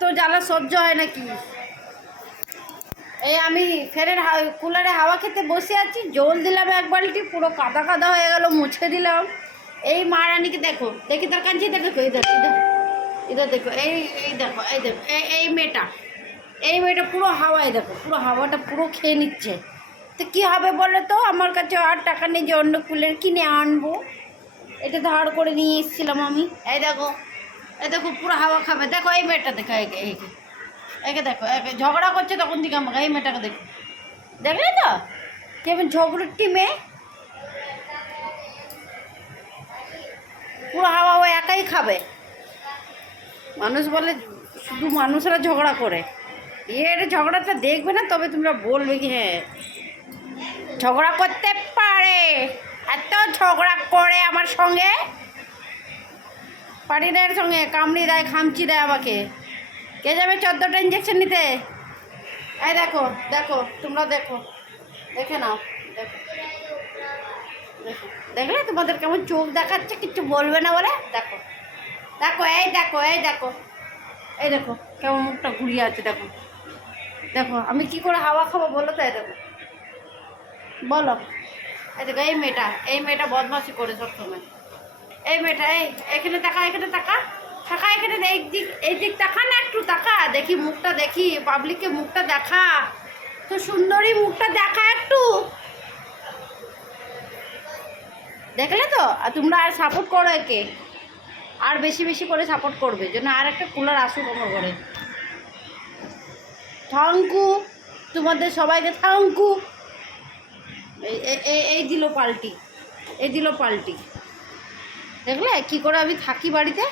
তো জ্বালা সহ্য হয় নাকি। এই আমি ফ্যানের কুলারে হাওয়া খেতে বসে আছি, জল দিলাম এক বালতি, পুরো কাদা কাদা হয়ে গেল, মুছে দিলাম। এই মহারানীকে দেখো, দেখি তার কাছে দেখো, এই দেখো ইধর দেখো, এই এই দেখো, এই দেখো, এই মেয়েটা পুরো হাওয়ায় দেখো, পুরো হাওয়াটা পুরো খেয়ে নিচ্ছে। তো কী হবে বলো তো, আমার কাছে আর টাকা নেই যে অন্য কুলার কিনে আনবো। এটা ধার করে নিয়ে এসেছিলাম আমি। এই দেখো পুরো হাওয়া খাবে। দেখো এই মেয়েটা দেখো, একে দেখো, একে ঝগড়া করছে তখন দিকে আমাকে। এই মেয়েটাকে দেখো, দেখলে তো কেমন ঝগড়াটি মেয়ে, পুরো হাওয়া ও একাই খাবে। মানুষ বলে শুধু মানুষরা ঝগড়া করে, এর ঝগড়াটা দেখবে না তবে তোমরা বলবে কি হ্যাঁ ঝগড়া করতে পারে, এত ঝগড়া করে আমার সঙ্গে। পার্টিদের সঙ্গে কামড়ি দেয়, খামচি দেয় আমাকে। কে যাবে 14টা ইঞ্জেকশন নিতে? এই দেখো দেখো, তোমরা দেখো, দেখে নাও, দেখো দেখো, দেখলে তোমাদের কেমন চোখ দেখাচ্ছে, কিচ্ছু বলবে না বলে। দেখো দেখো, এই দেখো, এই দেখো, এই দেখো কেমন মুখটা ঘুরিয়ে আছে। দেখো দেখো আমি কি করে হাওয়া খাবো বলো তো। এই দেখো, বলো। এই দেখো এই মেয়েটা বদমাশি করে সবসময়। এই মেয়েটা এখানে তাকা, এখানে তাকা, এখানে এই দিক তাকা না, একটু তাকা, দেখি মুখটা, দেখি পাবলিককে মুখটা দেখা, তো সুন্দরী মুখটা দেখা একটু। দেখলে তো, আর তোমরা আর সাপোর্ট করো একে, আর বেশি বেশি করে সাপোর্ট করবে যেন আর একটা কুলার আসুক আমার ঘরে। থ্যাংকু তোমাদের সবাইকে, থ্যাংকু। এই দিল পাল্টি, দেখলে কি করে আমি থাকি বাড়িতে।